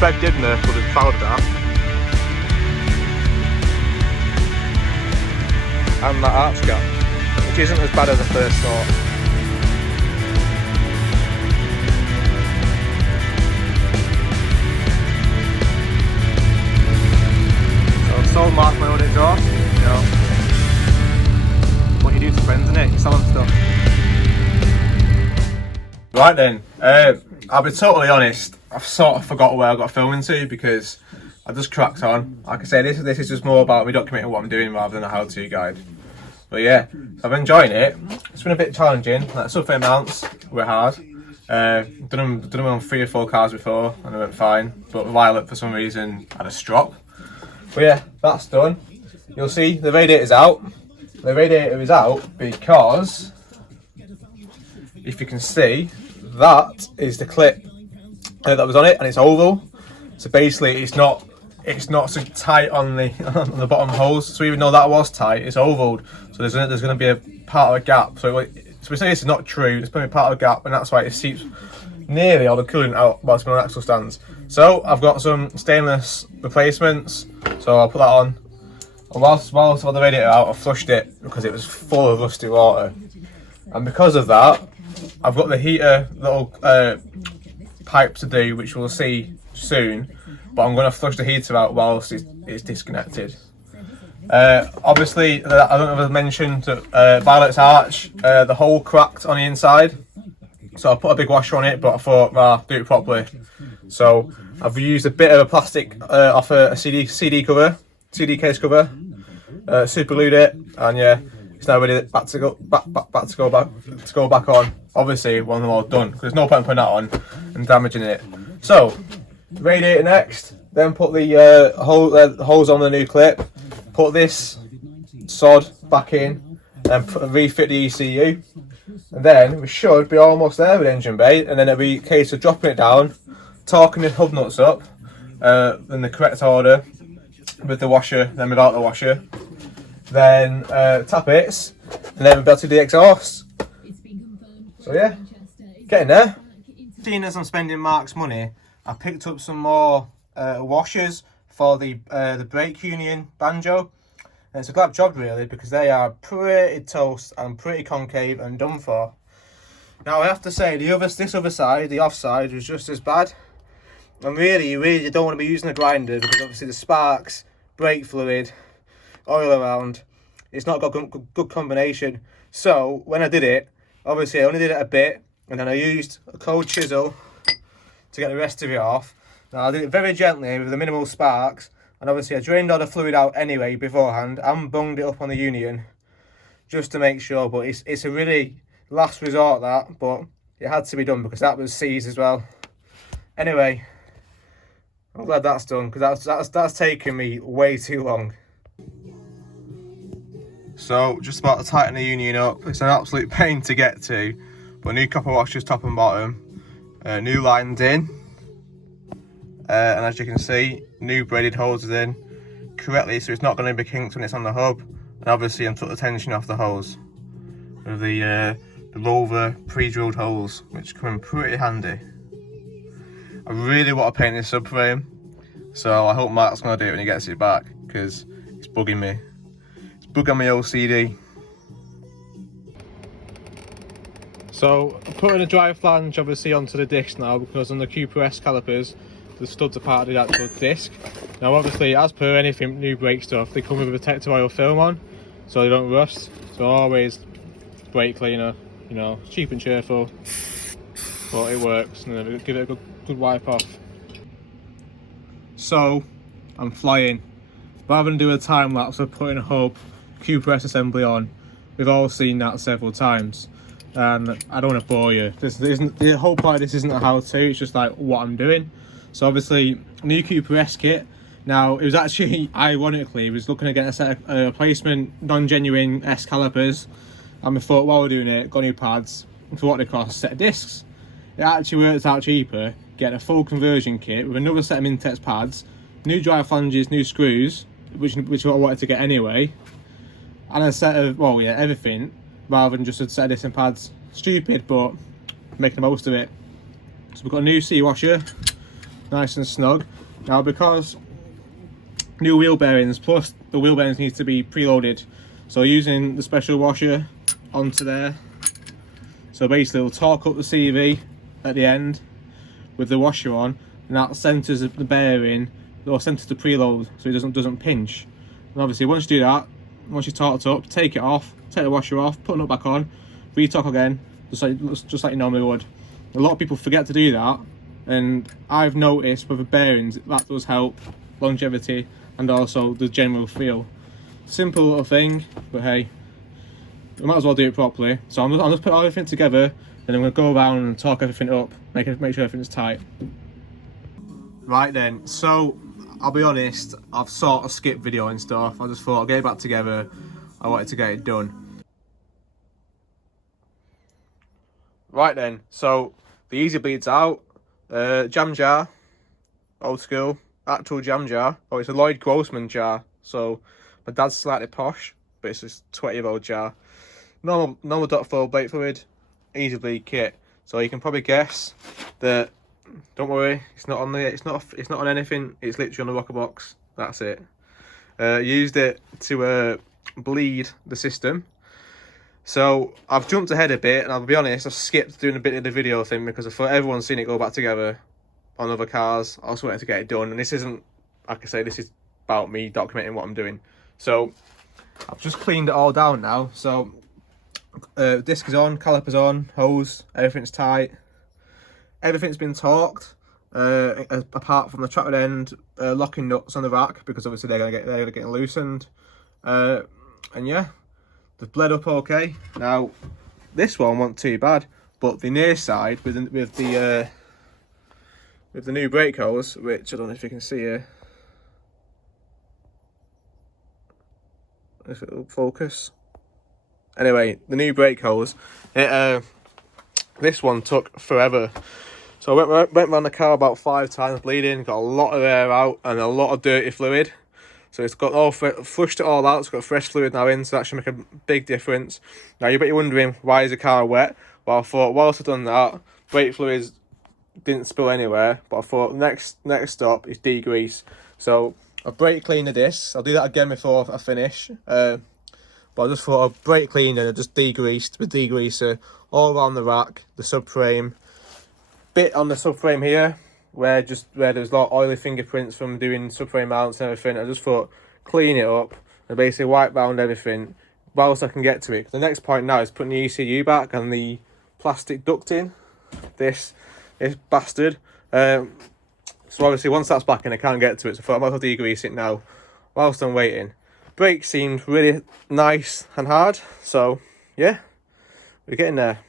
expected and would have found that. And that arch gap, which isn't as bad as I first thought. So I've sold Mark my own exhaust, you know. What you do to friends, innit? You sell them stuff. Right then, I'll be totally honest, I've sort of forgot where I got filming to because I just cracked on. Like I say, this is just more about me documenting what I'm doing rather than a how-to guide. But yeah, I've been enjoying it. It's been a bit challenging. Like subframe mounts were hard. Done them on 3 or 4 cars before and they went fine. But Violet for some reason had a strop. But yeah, that's done. You'll see the radiator's out. The radiator is out because, if you can see, that is the clip that was on it, and it's oval. So basically, it's not so tight on the bottom holes. So even though that was tight, it's ovaled. So there's going to be a part of a gap. So we say this is not true. It's going to be part of a gap, and that's why it seeps nearly all the coolant out whilst on axle stands. So I've got some stainless replacements. So I'll put that on. And whilst I've got the radiator out, I flushed it because it was full of rusty water. And because of that, I've got the heater little pipe to do, which we'll see soon. But I'm going to flush the heater out whilst it's disconnected. Obviously, I don't know if I mentioned that Violet's arch, the hole cracked on the inside. So I put a big washer on it, but I thought, do it properly. So I've used a bit of a plastic off a CD case cover, super glued it, and yeah, it's now ready to go back on. Obviously, when they're all done, because there's no point in putting that on and damaging it. So, radiator next, then put the hose on the new clip, put this sod back in, and refit the ECU, and then we should be almost there with engine bay, and then it'll be a case of dropping it down, torquing the hub nuts up in the correct order, with the washer, then without the washer, then tappets, and then we'll be able to do the exhaust. So yeah, getting there. Seeing as I'm spending Mark's money, I picked up some more washers for the brake union banjo. And it's a glad job really, because they are pretty toast and pretty concave and done for. Now I have to say, this other side, the off side, was just as bad. And really, you really don't want to be using a grinder because obviously the sparks, brake fluid, oil around, it's not got good combination. So when I did it, obviously I only did it a bit, and then I used a cold chisel to get the rest of it off. Now I did it very gently with the minimal sparks, and obviously I drained all the fluid out anyway beforehand and bunged it up on the union just to make sure. But it's a really last resort that, but it had to be done because that was seized as well. Anyway, I'm glad that's done because that's taken me way too long. So just about to tighten the union up. It's an absolute pain to get to, but new copper washers top and bottom, new lines in, and as you can see, new braided hoses in correctly, so it's not going to be kinked when it's on the hub. And obviously I took the tension off the hose with the Rover pre-drilled holes, which come in pretty handy. I really want to paint this subframe, so I hope Mark's going to do it when he gets it back, because it's bugging me. It's bugging my OCD. So I'm putting a drive flange obviously onto the disc now, because on the QPS calipers the studs are part of the actual disc. Now obviously, as per anything new brake stuff, they come with a protective oil film on so they don't rust. So always brake cleaner, you know, cheap and cheerful, but it works, and then give it a good wipe off. So I'm flying. Rather than do a time lapse of putting a hub QPS assembly on, we've all seen that several times, and I don't want to bore you. The whole point of this isn't a how-to, it's just like what I'm doing. So obviously, new QPS kit. Now, it was actually, ironically, I was looking to get a set of replacement non-genuine S calipers, and we thought, while we're doing it, got new pads, and for what they cost, a set of discs. It actually works out cheaper, getting a full conversion kit with another set of Mintex pads, new drive flanges, new screws, which I wanted to get anyway, and a set of, well yeah, everything, rather than just a set of disc and pads. Stupid, but making the most of it. So we've got a new C washer, nice and snug. Now because new wheel bearings, plus the wheel bearings need to be preloaded, so using the special washer onto there, so basically it'll torque up the CV at the end with the washer on, and that centres the bearing, or centres the preload, so it doesn't pinch. And obviously once you do that, once you torqued up, take it off, take the washer off, put it back on, re-torque again, just like you normally would. A lot of people forget to do that, and I've noticed with the bearings that does help longevity and also the general feel. Simple little thing, but hey, we might as well do it properly. So I'll just put everything together, and I'm going to go around and torque everything up, make sure everything's tight. Right then, so I'll be honest, I've sort of skipped video and stuff. I just thought I'll get it back together. I wanted to get it done. Right then, so the easy bleed's out. Jam jar, old school, actual jam jar. Oh, it's a Lloyd Grossman jar. So my dad's slightly posh, but it's just 20-year-old jar. Normal dot flow brake fluid, easy bleed kit. So you can probably guess that. Don't worry, it's not on the. It's not on anything. It's literally on the rocker box. That's it. Used it to bleed the system. So I've jumped ahead a bit, and I'll be honest, I've skipped doing a bit of the video thing because I thought everyone's seen it go back together on other cars. I also wanted to get it done, and this isn't, like I say, this is about me documenting what I'm doing. So I've just cleaned it all down now. So disc is on, calipers on, hose, everything's tight. Everything's been torqued, apart from the tractor end locking nuts on the rack, because obviously they're getting loosened. And yeah, they've bled up okay. Now this one wasn't too bad, but the near side with the new brake hose, which I don't know if you can see here, if it'll focus. Anyway, the new brake hose, this one took forever. So I went around the car about 5 times bleeding, got a lot of air out and a lot of dirty fluid. So it's got all flushed it all out, it's got fresh fluid now in, so that should make a big difference. Now you bet you're wondering, why is the car wet? Well, I thought whilst I've done that, brake fluids didn't spill anywhere, but I thought next stop is degrease. So I've brake cleaned the discs. I'll do that again before I finish. But I just thought I'd brake cleaned and I just degreased with degreaser all around the rack, the subframe. Bit on the subframe here where there's a lot of oily fingerprints from doing subframe mounts and everything. I just thought clean it up and basically wipe round everything whilst I can get to it. The next point now is putting the ECU back and the plastic ducting. This bastard. So obviously once that's back in, I can't get to it, so I thought I might as well degrease it now whilst I'm waiting. Brake seemed really nice and hard, so yeah, we're getting there.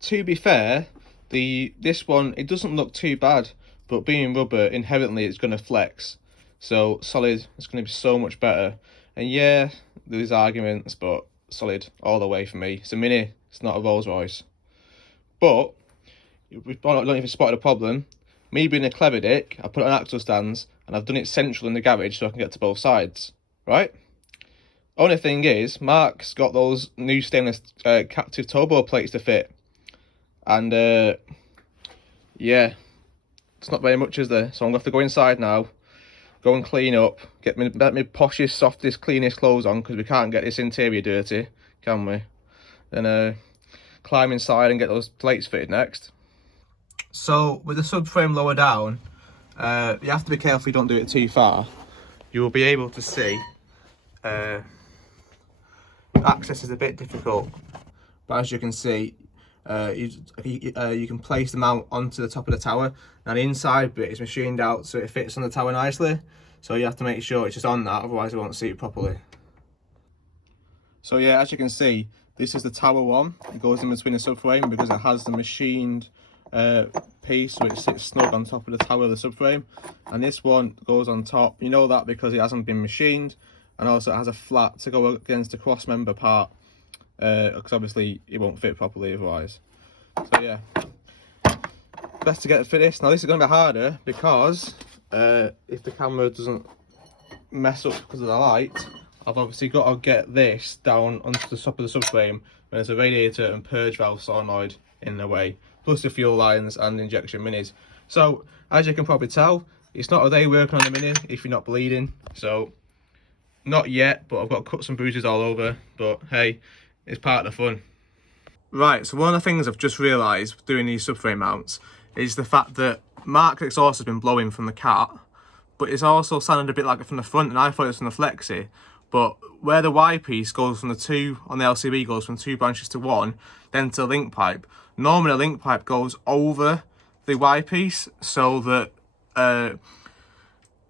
To be fair, this one, it doesn't look too bad, but being rubber, inherently it's going to flex. So solid is going to be so much better. And yeah, there's arguments, but solid all the way for me. It's a Mini, it's not a Rolls Royce. But I don't know if you spotted a problem. Me being a clever dick, I put it on axle stands and I've done it central in the garage so I can get to both sides, right? Only thing is, Mark's got those new stainless captive turbo plates to fit. And yeah, it's not very much, is there? So I'm going to have to go inside now, go and clean up, get my poshest, softest, cleanest clothes on, because we can't get this interior dirty, can we? Then climb inside and get those plates fitted next. So with the subframe lower down, you have to be careful you don't do it too far. You will be able to see access is a bit difficult, but as you can see, you can place the mount onto the top of the tower. Now the inside bit is machined out so it fits on the tower nicely, so you have to make sure it's just on that, otherwise it won't seat properly. So yeah, as you can see, this is the tower one. It goes in between the subframe because it has the machined piece, so it sits snug on top of the tower of the subframe, and this one goes on top. You know that because it hasn't been machined, and also it has a flat to go against the cross member part, because obviously it won't fit properly otherwise. So yeah, best to get it finished. Now this is going to be harder because if the camera doesn't mess up because of the light, I've obviously got to get this down onto the top of the subframe when there's a radiator and purge valve solenoid in the way. plus the fuel lines and injection minis. So as you can probably tell, it's not a day working on the Mini if you're not bleeding. So not yet, but I've got cuts and bruises all over, but hey, it's part of the fun. Right, so one of the things I've just realised doing these subframe mounts is the fact that Mark's exhaust has been blowing from the cat, but it's also sounded a bit like it from the front, and I thought it was from the flexi. But where the Y piece goes from the two on the LCB goes from 2 branches to 1, then to the link pipe. Normally a link pipe goes over the Y piece so that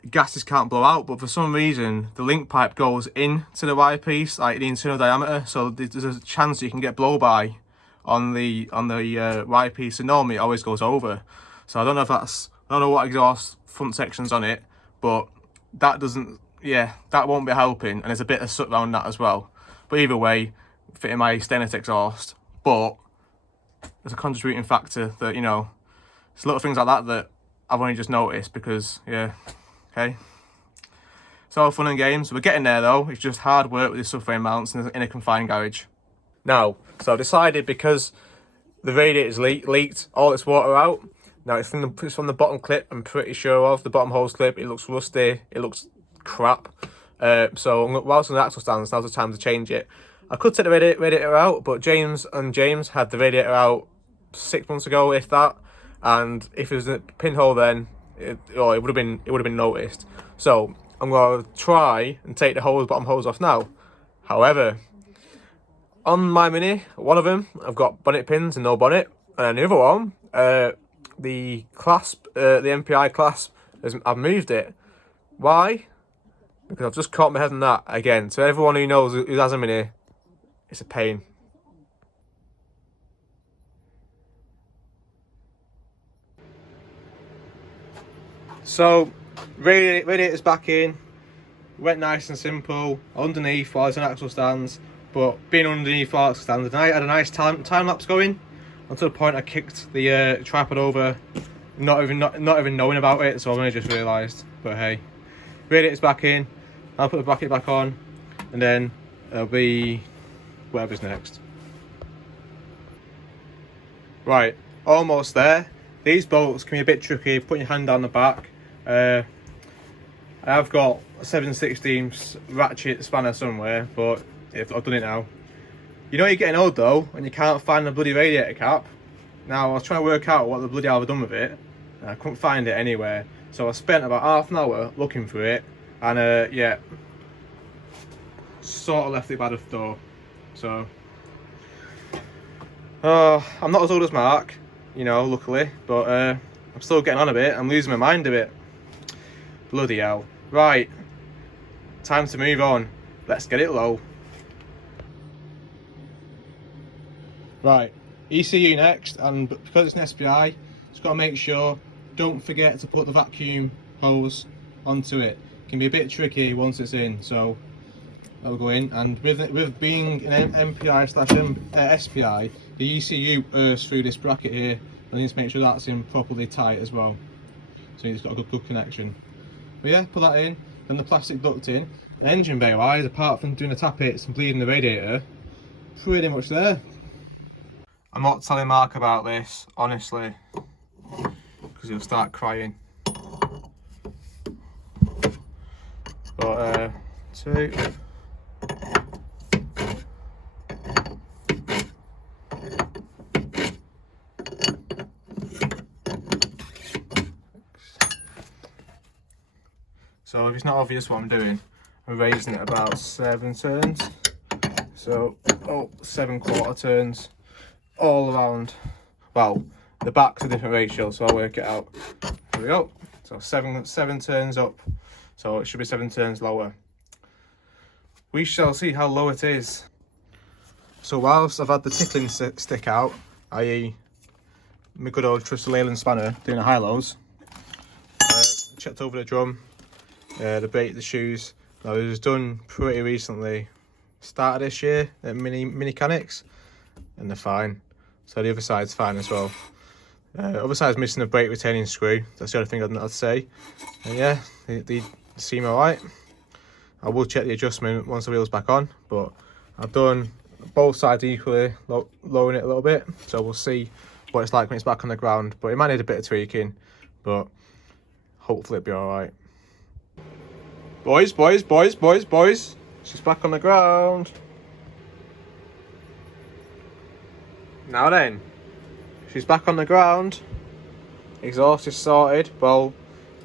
gases can't blow out, but for some reason the link pipe goes into the Y piece, like the internal diameter, so there's a chance you can get blow by on the Y piece, and normally it always goes over. So I don't know if that's, I don't know what exhaust front section's on it, but that doesn't, yeah, that won't be helping, and there's a bit of soot around that as well. But either way, fitting my stainless exhaust, but there's a contributing factor that, you know, it's little things like that that I've only just noticed because, yeah, okay. It's all fun and games. We're getting there though. It's just hard work with the subframe mounts in a confined garage. Now, so I've decided, because the radiator's leaked all its water out. Now it's from the bottom clip, I'm pretty sure of, the bottom hose clip. It looks rusty, it looks crap. So whilst on the axle stands, now's the time to change it. I could take the radiator out, but James had the radiator out 6 months ago, if that. And if it was a pinhole then, it would have been noticed. So I'm going to try and take the bottom hose off now. However, on my Mini, one of them, I've got bonnet pins and no bonnet, and the other one, the clasp, the MPI clasp, I've moved it. Why? Because I've just caught my head on that again. So everyone who knows who has a Mini, it's a pain. So radiator's back in, went nice and simple underneath while it's on axle stands. But being underneath while axle stands, I had a nice time lapse going, until the point I kicked the tripod over, not even knowing about it. So I've only just realised. But hey, radiator's back in. I'll put the bracket back on, and then it'll be whatever's next. Right, almost there. These bolts can be a bit tricky. Put your hand down the back. I've got a 7/16 ratchet spanner somewhere, but I've done it now. You know you're getting old though, and you can't find the bloody radiator cap. Now I was trying to work out what the bloody hell I've done with it, and I couldn't find it anywhere. So I spent about half an hour looking for it, and yeah, sort of left it by the door. So I'm not as old as Mark, you know, luckily, but I'm still getting on a bit. I'm losing my mind a bit. Bloody hell. Right, time to move on. Let's get it low. Right, ECU next, and because it's an SPI, just got to make sure, don't forget to put the vacuum hose onto it. It can be a bit tricky once it's in, so that'll go in. And with being an MPI/SPI, the ECU earths through this bracket here. I need to make sure that's in properly tight as well, so it's got a good connection. But yeah, put that in, then the plastic duct in. And engine bay wise, apart from doing the tappets and bleeding the radiator, pretty much there. I'm not telling Mark about this, honestly, because he'll start crying. But two. So if it's not obvious what I'm doing, I'm raising it about 7 turns. So 7 quarter turns all around. Well, the back's a different ratio, so I'll work it out. There we go. So seven turns up. So it should be 7 turns lower. We shall see how low it is. So whilst I've had the tickling stick out, i.e. my good old trusty Leyland spanner doing a high-lows, checked over the drum, the brake, the shoes. Now it was done pretty recently, started this year at Mini Mechanics, and they're fine. So the other side's fine as well. Other side's missing a brake retaining screw. That's the only thing I'd say. And yeah, they seem alright. I will check the adjustment once the wheel's back on, but I've done both sides equally, lowering it a little bit. So we'll see what it's like when it's back on the ground, but it might need a bit of tweaking, but hopefully it'll be alright. Boys, she's back on the ground. Now then, she's back on the ground. Exhaust is sorted. Well,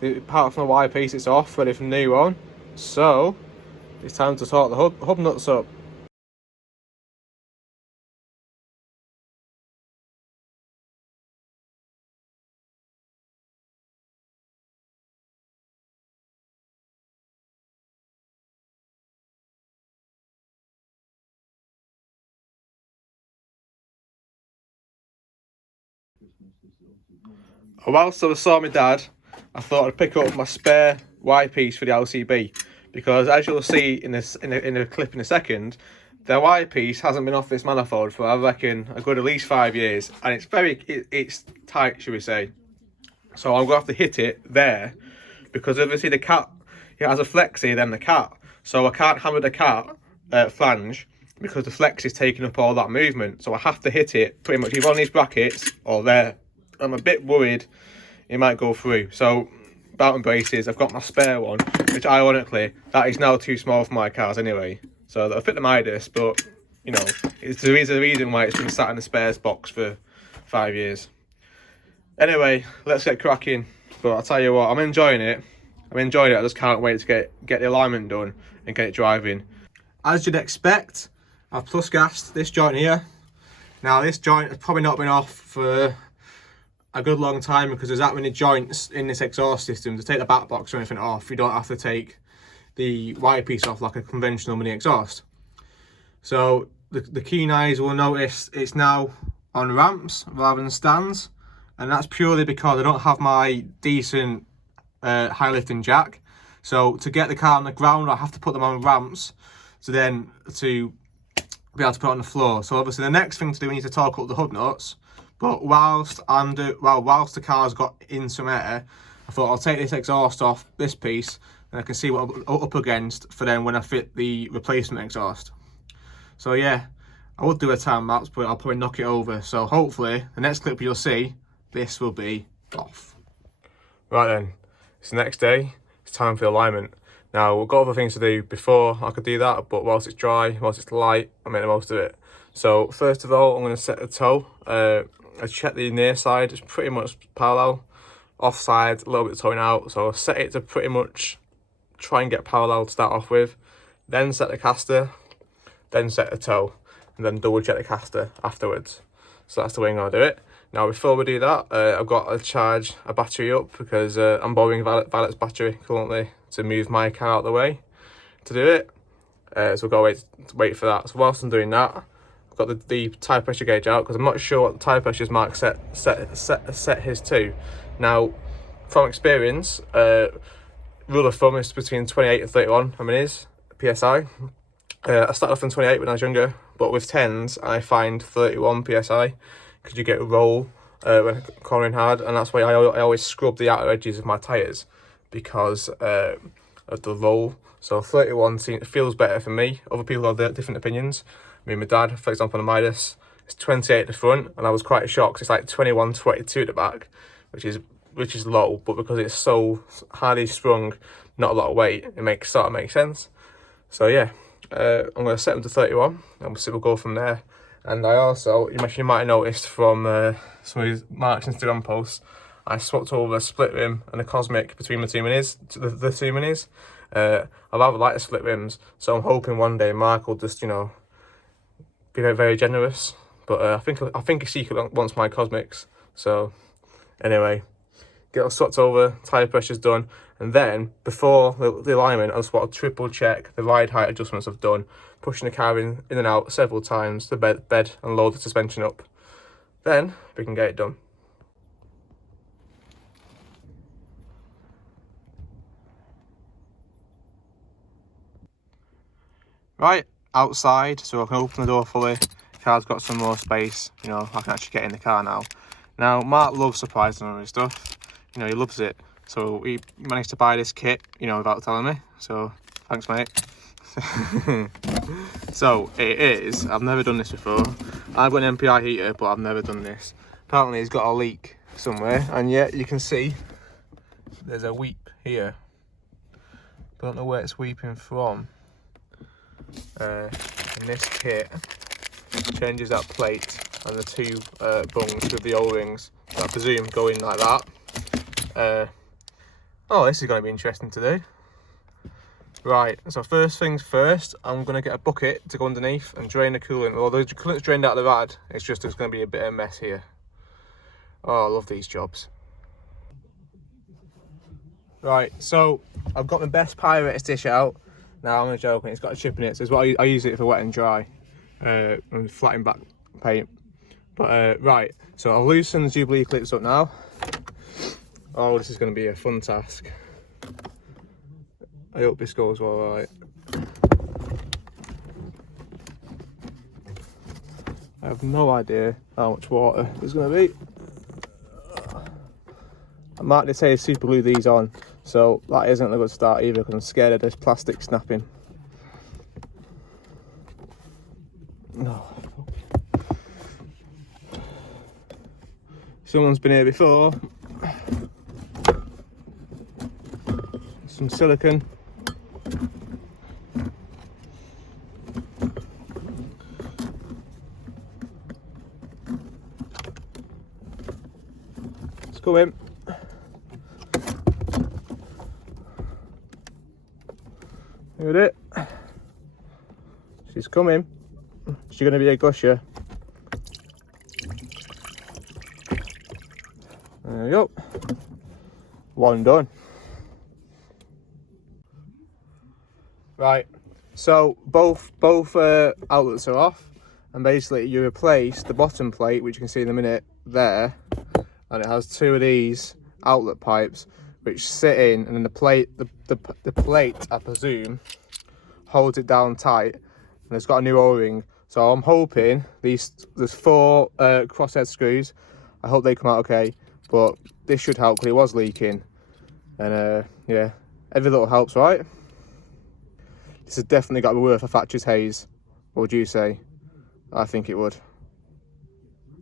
apart from the wire piece, it's off, ready for a new one. So it's time to sort the hub nuts up. Whilst I was saw my dad, I thought I'd pick up my spare Y piece for the LCB, because as you'll see in a clip in a second, the Y piece hasn't been off this manifold for, I reckon, a good at least 5 years, and it's tight, should we say. So I'm going to have to hit it there, because obviously the cat, it has a flexi than the cat, so I can't hammer the cat flange, because the flex is taking up all that movement. So I have to hit it pretty much either on these brackets or there. I'm a bit worried it might go through. So Boughton braces, I've got my spare one, which ironically, that is now too small for my cars anyway. So that'll fit the Midas, but you know, there is a reason why it's been sat in the spares box for 5 years. Anyway, let's get cracking. But I'll tell you what, I'm enjoying it. I just can't wait to get the alignment done and get it driving. As you'd expect, I've plus gassed this joint here. Now this joint has probably not been off for a good long time, because there's that many joints in this exhaust system. To take the back box or anything off, you don't have to take the wire piece off like a conventional mini exhaust. So the keen eyes will notice it's now on ramps rather than stands, and that's purely because I don't have my decent high lifting jack. So to get the car on the ground, I have to put them on ramps to be able to put it on the floor. So obviously the next thing to do, we need to torque up the hub nuts. But whilst the car's got in some air, I thought I'll take this exhaust off this piece, and I can see what I'm up against for then when I fit the replacement exhaust. So yeah, I would do a time lapse, but I'll probably knock it over. So hopefully the next clip you'll see, this will be off. Right then, it's the next day. It's time for the alignment. Now, we've got other things to do before I could do that, but whilst it's dry, whilst it's light, I make the most of it. So first of all, I'm going to set the toe. I check the near side, it's pretty much parallel. Offside, a little bit towing out, so I'll set it to pretty much try and get parallel to start off with. Then set the caster, then set the toe, and then double check the caster afterwards. So that's the way I'm going to do it. Now, before we do that, I've got to charge a battery up, because I'm borrowing Violet's battery currently to move my car out of the way to do it. So we've got to wait for that. So whilst I'm doing that, I've got the tyre pressure gauge out, because I'm not sure what the tyre pressures Mark set his to. Now, from experience, rule of thumb is between 28 and 31 PSI. I started off on 28 when I was younger, but with 10s I find 31 PSI, because you get a roll when cornering hard, and that's why I always scrub the outer edges of my tyres, because of the roll. So 31 feels better for me. Other people have different opinions. I mean, my dad, for example, on the Midas, it's 28 at the front, and I was quite shocked. It's like 21, 22 at the back, which is low, but because it's so highly sprung, not a lot of weight, it sort of makes sense. So yeah, I'm going to set them to 31, and we'll go from there. And I also, you might have noticed from some of these Mark's Instagram posts, I swapped over a split rim and a cosmic between the two minis, the two minis. I rather like the split rims, so I'm hoping one day Mark will just, you know, be very, very generous. But I think he wants my cosmics. So anyway, get all swapped over, tyre pressure's done, and then before the alignment, I just want to triple check the ride height adjustments I've done, pushing the car in and out several times to bed and load the suspension up. Then we can get it done. Right, outside, so I can open the door fully. The car's got some more space, you know, I can actually get in the car now. Now, Mark loves surprising and stuff, you know, he loves it. So he managed to buy this kit, you know, without telling me, so thanks mate. So it is, I've never done this before. I've got an MPI heater, but I've never done this. Apparently he's got a leak somewhere, and yet you can see there's a weep here. Don't know where it's weeping from. And this kit changes that plate and the two bungs with the O-rings, I presume, go in like that. Oh, this is going to be interesting to do. Right, so first things first, I'm going to get a bucket to go underneath and drain the coolant. Although the coolant's drained out of the rad, it's just there's going to be a bit of a mess here. Oh, I love these jobs. Right, so I've got my best Pyrex dish out. Now I'm only joking, it's got a chip in it, so it's what I use it for wet and dry and flattening back paint. But right, so I'll loosen the Jubilee clips up now. Oh, this is going to be a fun task. I hope this goes all right. I have no idea how much water there's going to be. I might need to super glue these on, so that isn't a good start either because I'm scared of this plastic snapping. No. Someone's been here before. Some silicone. Let's go in. Look at it. She's coming. She's going to be a gusher. There we go. One done. Right, so both outlets are off, and basically you replace the bottom plate, which you can see in a minute there, and it has two of these outlet pipes which sit in, and then the plate, the plate, I presume, holds it down tight, and it's got a new O-ring. So I'm hoping there's 4 crosshead screws. I hope they come out okay, but this should help because it was leaking, and yeah, every little helps, right? This has definitely got to be worth a Thatcher's haze. What would you say? I think it would.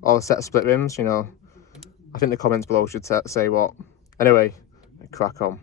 Or a set of split rims, you know. I think the comments below should say what. Anyway, crack on.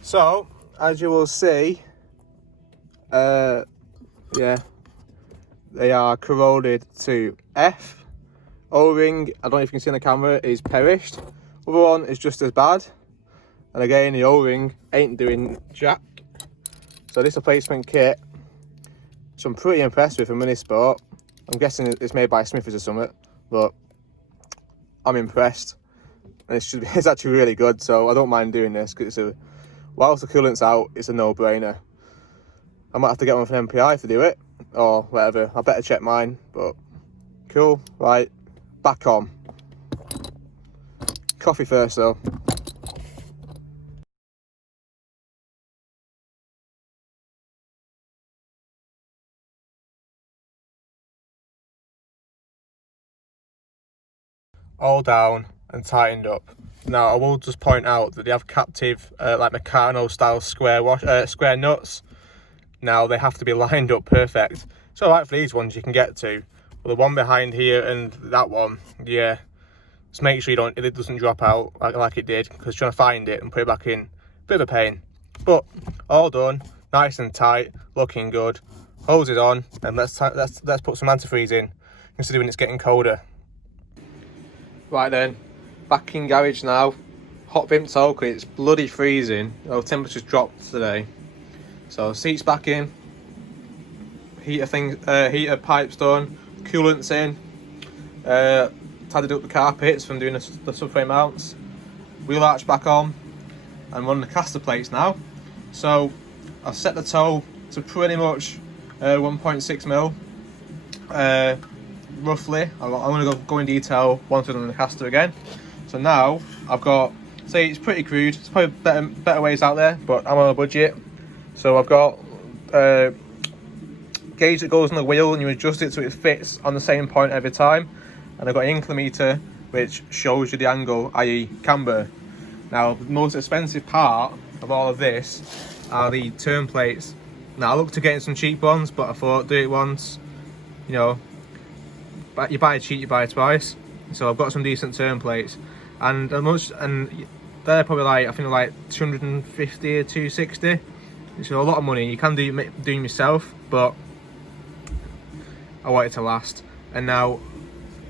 So, as you will see, yeah, they are corroded to F. O-ring, I don't know if you can see on the camera, is perished. Other one is just as bad. And again, the O-ring ain't doing jack. So this replacement kit, which I'm pretty impressed with from Minisport. I'm guessing it's made by Smithers or something, but I'm impressed. And it's actually really good, so I don't mind doing this because whilst the coolant's out, it's a no-brainer. I might have to get one from MPI to do it, or whatever. I better check mine, but cool. Right, back on. Coffee first, though. All down and tightened up. Now I will just point out that they have captive like Meccano style square nuts. Now they have to be lined up perfect. It's alright for these ones you can get to, but the one behind here and that one, yeah, just make sure it doesn't drop out like it did, because trying to find it and put it back in, bit of a pain. But all done, nice and tight, looking good. Hose is on, and let's put some antifreeze in, considering it's getting colder. Right then, back in garage now. Hot Vimto because it's bloody freezing. Oh, temperature's dropped today. So seats back in, heater pipes done, coolant's in, tidied up the carpets from doing the subframe mounts, wheel arch back on, and run the caster plates now. So I've set the toe to pretty much 1.6 mil, roughly. I'm going to go in detail once we've done the caster again. So now I've got, say it's pretty crude, there's probably better ways out there, but I'm on a budget. So I've got gauge that goes on the wheel, and you adjust it so it fits on the same point every time. And I've got an inclinometer which shows you the angle, i.e. camber. Now the most expensive part of all of this are the turn plates. Now I looked to getting some cheap ones, but I thought do it once, you know, but you buy cheap, you buy twice. So I've got some decent turn plates, and they're probably like, I think like 250 or 260. It's a lot of money. You can do them yourself, but I want it to last. And now,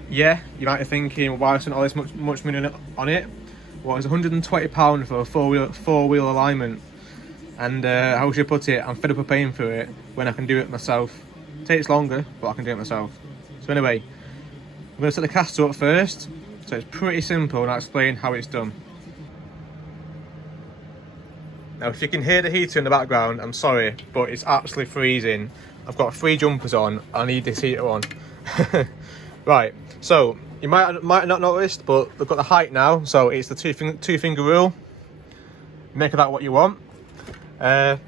yeah, you might be thinking, why I spent all this much money on it? Well, it's £120 for a four-wheel alignment. And how should I put it? I'm fed up of paying for it when I can do it myself. It takes longer, but I can do it myself. So anyway, I'm going to set the caster up first. So it's pretty simple, and I'll explain how it's done. Now, if you can hear the heater in the background, I'm sorry, but it's absolutely freezing. I've got 3 jumpers on. I need this heater on. Right, so you might not noticed, but they've got the height now. So it's the two finger rule. Make of that what you want. Was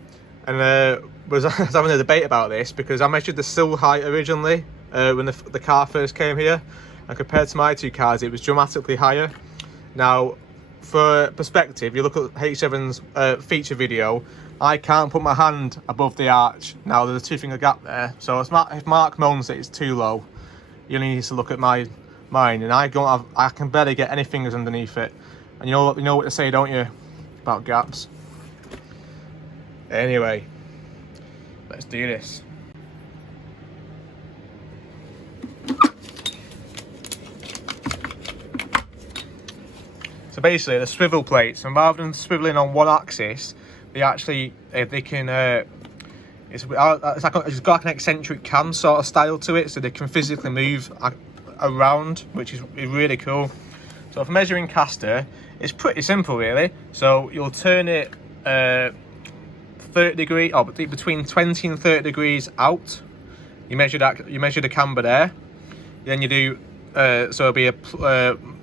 having a debate about this because I measured the sill height originally when the car first came here, and compared to my 2 cars, it was dramatically higher. Now, for perspective, you look at H7's feature video, I can't put my hand above the arch. Now there's a 2-finger gap there, so if Mark moans that it's too low, you only need to look at mine, and I can barely get any fingers underneath it. And you know what to say, don't you, about gaps? Anyway, let's do this. So basically, the swivel plates, and rather than swiveling on one axis, they actually it's got like an eccentric cam sort of style to it, so they can physically move around, which is really cool. So for measuring caster, it's pretty simple really. So you'll turn it 30 degrees, or between 20 and 30 degrees out. You measure the camber there. Then you do so it'll be a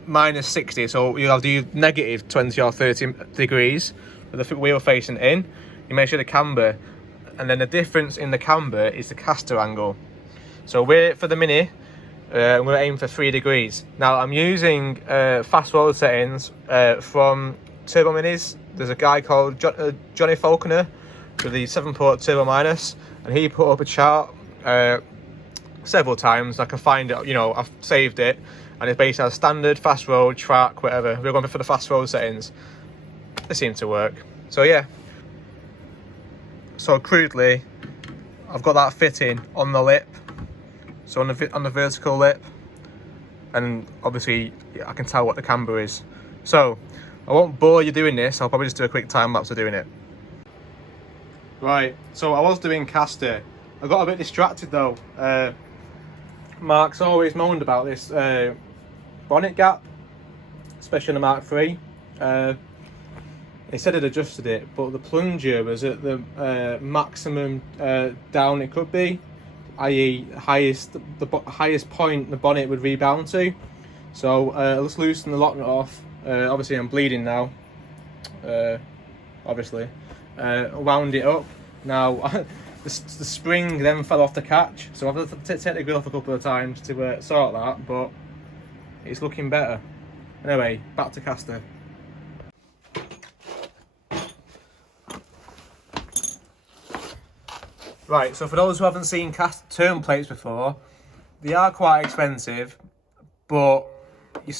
minus 60, so you'll have to do negative 20 or 30 degrees with the wheel facing in. You measure the camber, and then the difference in the camber is the caster angle. So for the Mini, I'm going to aim for 3 degrees. Now I'm using fast forward settings from Turbo Minis. There's a guy called Johnny Falconer with the 7-port Turbo Minus, and he put up a chart several times. I can find it, I've saved it, and it's based on standard, fast road, track, whatever. We're going for the fast road settings. They seem to work. So yeah. So crudely, I've got that fitting on the lip, so on the vertical lip, and obviously I can tell what the camber is. So I won't bore you doing this. I'll probably just do a quick time lapse of doing it. Right. So I was doing caster. I got a bit distracted though. Mark's always moaned about this bonnet gap, especially on the Mark III. He said it adjusted it, but the plunger was at the maximum down it could be, i.e. the highest point the bonnet would rebound to. So let's loosen the lock nut off. Obviously I'm bleeding now, obviously. Wound it up. Now the spring then fell off the catch, so I've had to take the grill off a couple of times to sort that, but it's looking better. Anyway, back to caster. Right, so for those who haven't seen turn plates before, they are quite expensive, but you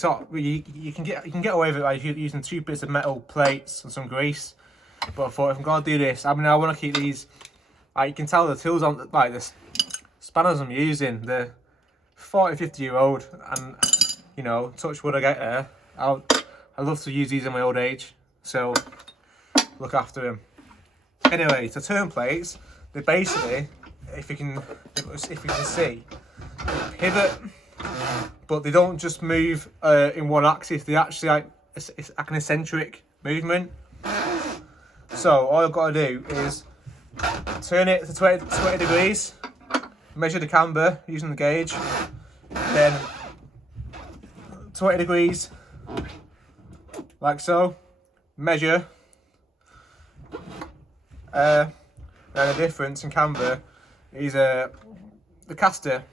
can get away with it by using 2 bits of metal plates and some grease. But I thought, if I'm gonna do this, I want to keep these. You can tell the tools on, like the spanners I'm using, they're 40-50 year old, and touch wood I get there. I love to use these in my old age, so look after them. Anyway, so turn plates, they basically, if you can see, they pivot, but they don't just move in one axis. They actually it's like an eccentric movement. So all I've got to do is turn it to 20 degrees, measure the camber using the gauge, then 20 degrees, like so, measure, and the difference in camber is the caster.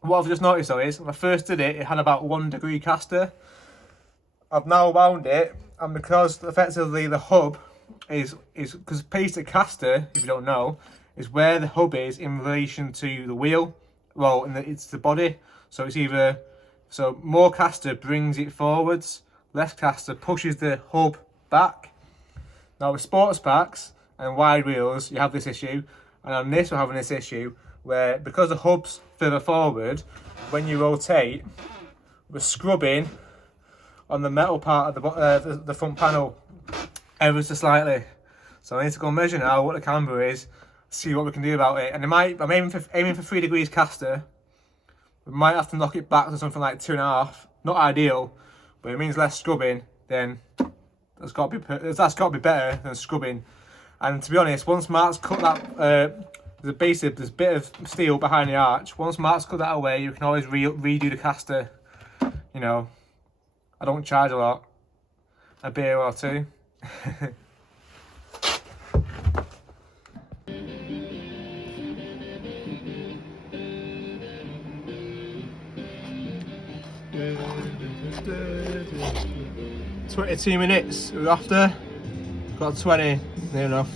What I've just noticed though is, when I first did it, it had about 1 degree caster. I've now wound it, and because effectively the hub is because basic caster, if you don't know, is where the hub is in relation to the wheel. Well, it's the body, so it's either, so more caster brings it forwards, less caster pushes the hub back. Now with sports packs and wide wheels, you have this issue, and on this we're having this issue where, because the hub's further forward, when you rotate, we're scrubbing on the metal part of the front panel ever so slightly. So I need to go measure now what the camber is, see what we can do about it. And I'm aiming for 3 degrees caster. We might have to knock it back to something like 2.5. Not ideal, but it means less scrubbing. Then that's got to be better than scrubbing. And to be honest, once Mark's cut that, there's a bit of steel behind the arch. Once Mark's cut that away, you can always redo the caster. You know, I don't charge a lot. A beer or two. 22 minutes we're after. Got 20, near enough.